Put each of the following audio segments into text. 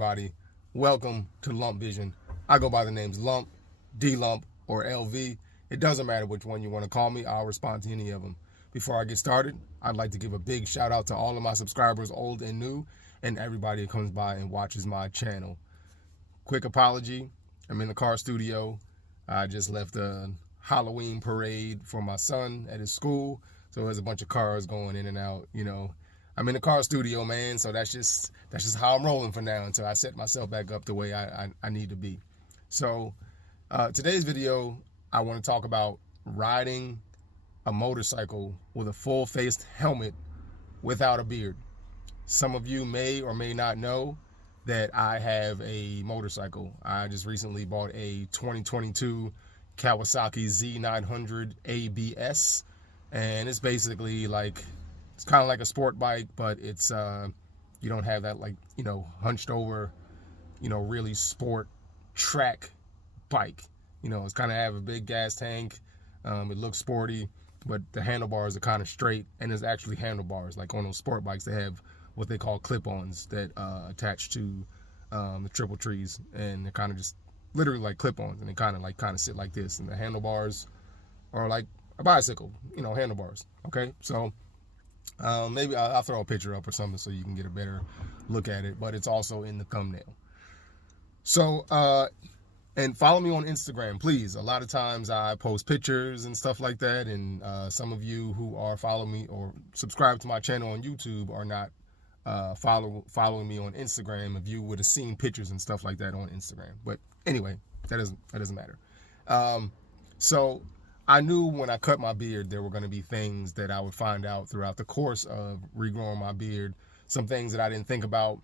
everybody? Welcome to Lump Vision. I go by the names Lump, D-Lump, or LV. It doesn't matter which one you want to call me. I'll respond to any of them. Before I get started, I'd like to give a big shout out to all of my subscribers, old and new, and everybody that comes by and watches my channel. Quick apology. I'm in the car studio. I just left a Halloween parade for my son at his school. So there's a bunch of cars going in and out, you know. I'm in the car studio, man, so that's just how I'm rolling for now until I set myself back up the way I need to be. So today's video, I want to talk about riding a motorcycle with a full-faced helmet without a beard. Some of you may or may not know that I have a motorcycle. I just recently bought a 2022 Kawasaki Z900 ABS, and it's basically like, it's kind of like a sport bike, but it's you don't have that, like, you know, hunched over, you know, really sport track bike. You know, it's kind of have a big gas tank. It looks sporty, but the handlebars are kind of straight, and there's actually handlebars. Like on those sport bikes, they have what they call clip-ons that attach to the triple trees, and they're kind of just literally like clip-ons, and they kind of sit like this, and the handlebars are like a bicycle, you know, handlebars. Okay, so maybe I'll throw a picture up or something so you can get a better look at it, but it's also in the thumbnail. So and follow me on Instagram, please. A lot of times I post pictures and stuff like that, and some of you who are following me or subscribe to my channel on YouTube are not following me on Instagram. If you would have seen pictures and stuff like that on Instagram, but anyway, that doesn't matter. So I knew when I cut my beard there were going to be things that I would find out throughout the course of regrowing my beard, some things that I didn't think about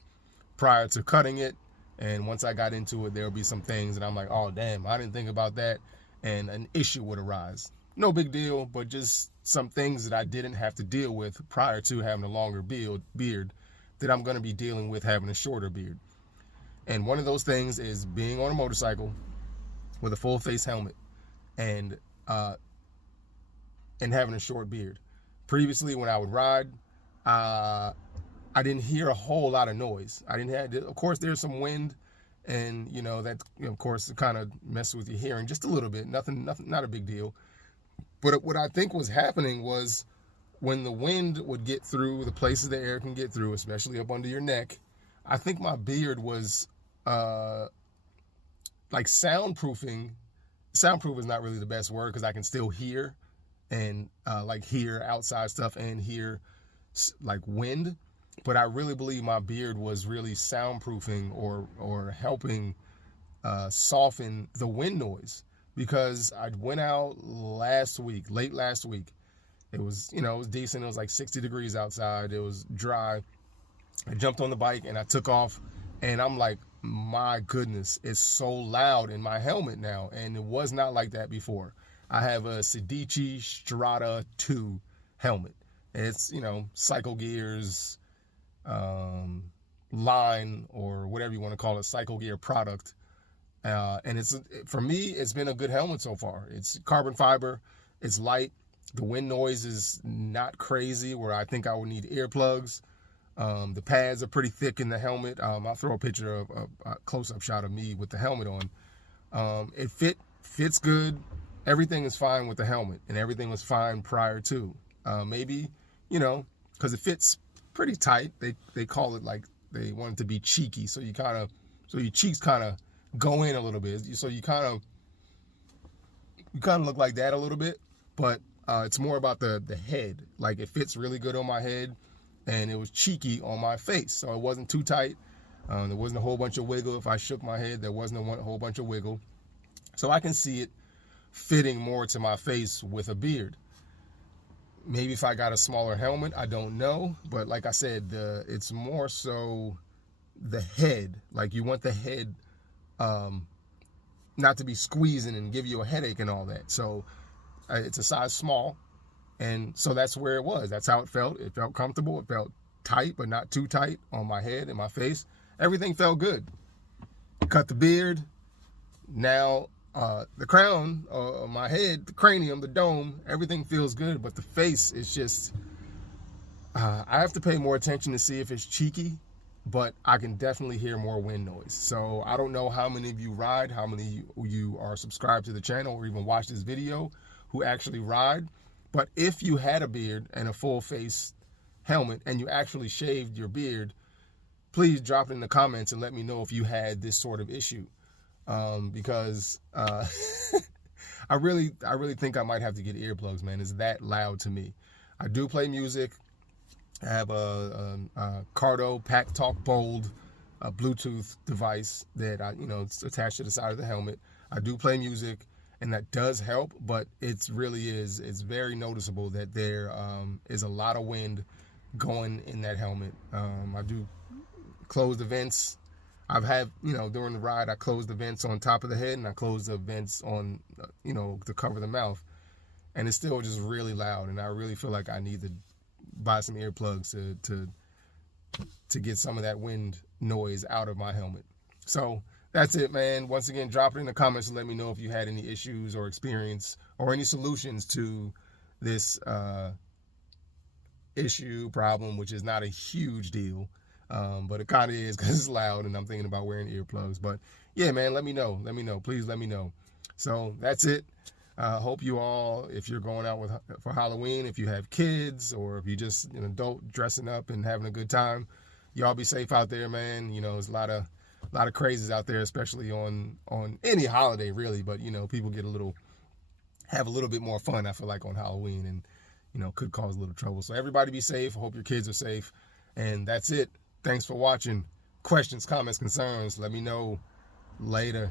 prior to cutting it, and once I got into it, there would be some things that I'm like, oh damn, I didn't think about that, and an issue would arise. No big deal, but just some things that I didn't have to deal with prior to having a longer beard that I'm going to be dealing with having a shorter beard. And one of those things is being on a motorcycle with a full face helmet and having a short beard. Previously, when I would ride, I didn't hear a whole lot of noise. Of course, there's some wind, and you know that, you know, of course, it kind of messes with your hearing just a little bit. Nothing, not a big deal. But what I think was happening was when the wind would get through the places the air can get through, especially up under your neck, I think my beard was like soundproofing. Soundproof is not really the best word because I can still hear and like hear outside stuff and hear like wind. But I really believe my beard was really soundproofing or helping soften the wind noise, because I went out late last week. It was, you know, it was decent. It was like 60 degrees outside. It was dry. I jumped on the bike and I took off, and I'm like, my goodness, it's so loud in my helmet now, and it was not like that before. I have a Sedici Strata 2 helmet. It's, you know, Cycle Gear's line, or whatever you want to call it, Cycle Gear product. And for me, it's been a good helmet so far. It's carbon fiber. It's light. The wind noise is not crazy where I think I would need earplugs. The pads are pretty thick in the helmet. I'll throw a picture of a close-up shot of me with the helmet on. It fits good. Everything is fine with the helmet, and everything was fine prior to. Maybe, you know, because it fits pretty tight. They call it, like, they want it to be cheeky, so your cheeks kind of go in a little bit. So you kind of look like that a little bit, but it's more about the head. Like, it fits really good on my head, and it was cheeky on my face, so it wasn't too tight. There wasn't a whole bunch of wiggle. If I shook my head, there wasn't a whole bunch of wiggle. So I can see it fitting more to my face with a beard. Maybe if I got a smaller helmet, I don't know. But like I said, it's more so the head. Like, you want the head not to be squeezing and give you a headache and all that. So it's a size small. And so that's where it was. That's how it felt. It felt comfortable. It felt tight, but not too tight on my head and my face. Everything felt good. Cut the beard. Now, the crown, my head, the cranium, the dome, everything feels good. But the face is just, I have to pay more attention to see if it's cheeky but I can definitely hear more wind noise. So I don't know how many of you ride, how many of you are subscribed to the channel or even watch this video who actually ride. But if you had a beard and a full face helmet and you actually shaved your beard, please drop it in the comments and let me know if you had this sort of issue. Because I really think I might have to get earplugs, man. It's that loud to me. I do play music. I have a Cardo Pack Talk Bold Bluetooth device that it's attached to the side of the helmet. I do play music, and that does help, but it's very noticeable that there is a lot of wind going in that helmet. I do close the vents. I've had, during the ride, I closed the vents on top of the head and I closed the vents on, to cover the mouth. And it's still just really loud. And I really feel like I need to buy some earplugs to get some of that wind noise out of my helmet. So that's it, man. Once again, drop it in the comments and let me know if you had any issues or experience or any solutions to this issue, problem, which is not a huge deal. But it kind of is because it's loud and I'm thinking about wearing earplugs. But yeah, man, let me know. Please let me know. So that's it. Hope you all, if you're going out for Halloween, if you have kids or if you just an adult dressing up and having a good time, y'all be safe out there, man. There's a lot of crazes out there, especially on any holiday really. But people have a little bit more fun, I feel like, on Halloween, and could cause a little trouble. So everybody be safe. I hope your kids are safe. And that's it. Thanks for watching. Questions, comments, concerns, let me know later.